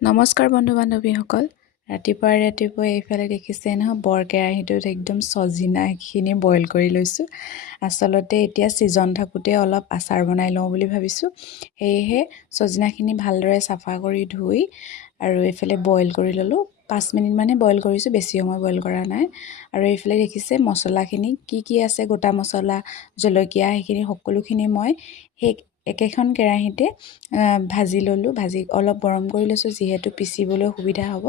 নমস্কাৰ বন্ধু বান্ধৱীসকল। ৰাতিপুৱাই এইফালে দেখিছে নহয়, বৰ কেৰাহীটোত একদম চজিনাখিনি বইল কৰি লৈছোঁ। আচলতে এতিয়া ছিজন থাকোঁতে অলপ আচাৰ বনাই লওঁ বুলি ভাবিছোঁ। সেয়েহে চজিনাখিনি ভালদৰে চাফা কৰি ধুই আৰু এইফালে বইল কৰি ল'লোঁ। 5 মিনিটমানহে বইল কৰিছোঁ, বেছি সময় বইল কৰা নাই। আৰু এইফালে দেখিছে মছলাখিনি কি আছে, গোটা মছলা, জলকীয়া, সেইখিনি সকলোখিনি মই সেই একেখন কেৰাহীতে ভাজি ল'লোঁ। ভাজি অলপ গৰম কৰি লৈছোঁ, যিহেতু পিচিবলৈ সুবিধা হ'ব।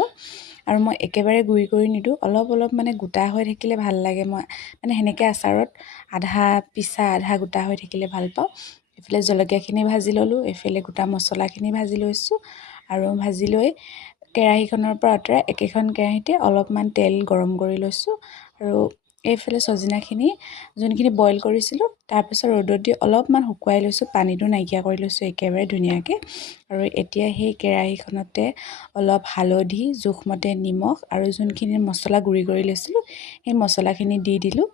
আৰু মই একেবাৰে গুড়ি কৰি নিদিওঁ, অলপ মানে গোটা হৈ থাকিলে ভাল লাগে। মই মানে সেনেকৈ আচাৰত আধা পিচা আধা গোটা হৈ থাকিলে ভাল পাওঁ। এইফালে জলকীয়াখিনি ভাজি ল'লোঁ, এইফালে গোটা মছলাখিনি ভাজি লৈছোঁ। আৰু ভাজি লৈ কেৰাহীখনৰ পৰা আঁতৰাই একেখন কেৰাহীতে অলপমান তেল গৰম কৰি লৈছোঁ। আৰু এইফালে চজিনাখিনি যোনখিনি বইল কৰিছিলোঁ, তাৰপিছত ৰ'দত দি অলপমান শুকুৱাই লৈছোঁ, পানীটো নাইকিয়া কৰি লৈছোঁ একেবাৰে ধুনীয়াকৈ। আৰু এতিয়া সেই কেৰাহীখনতে অলপ হালধি, জোখমতে নিমখ আৰু যোনখিনি মছলা গুড়ি কৰি লৈছিলোঁ সেই মছলাখিনি দি দিলোঁ।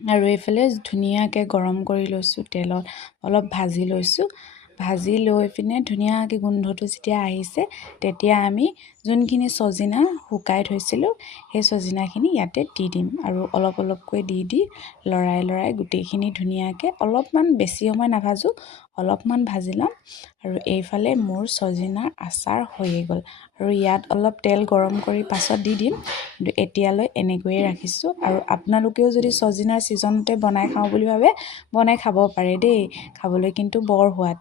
আৰু এইফালে ধুনীয়াকৈ গৰম কৰি লৈছোঁ, তেলত অলপ ভাজি লৈছোঁ। ভাজি লৈ পিনে ধুনীয়াকৈ গোন্ধটো যেতিয়া আহিছে, তেতিয়া আমি যোনখিনি চজিনা শুকাই থৈছিলোঁ সেই চজিনাখিনি ইয়াতে দি দিম। আৰু অলপকৈ দি লৰাই গোটেইখিনি ধুনীয়াকৈ অলপমান বেছি সময় নাভাজোঁ, অলপমান ভাজি ল'ম। আৰু এইফালে মোৰ চজিনাৰ আচাৰ হৈয়ে গ'ল। আৰু ইয়াত অলপ তেল গৰম কৰি পাছত দি দিম, কিন্তু এতিয়ালৈ এনেকৈয়ে ৰাখিছোঁ। আৰু আপোনালোকেও যদি চজিনাৰ ছিজনতে বনাই খাওঁ বুলি ভাবে, বনাই খাব পাৰে দেই, খাবলৈ কিন্তু বৰ সোৱাদ।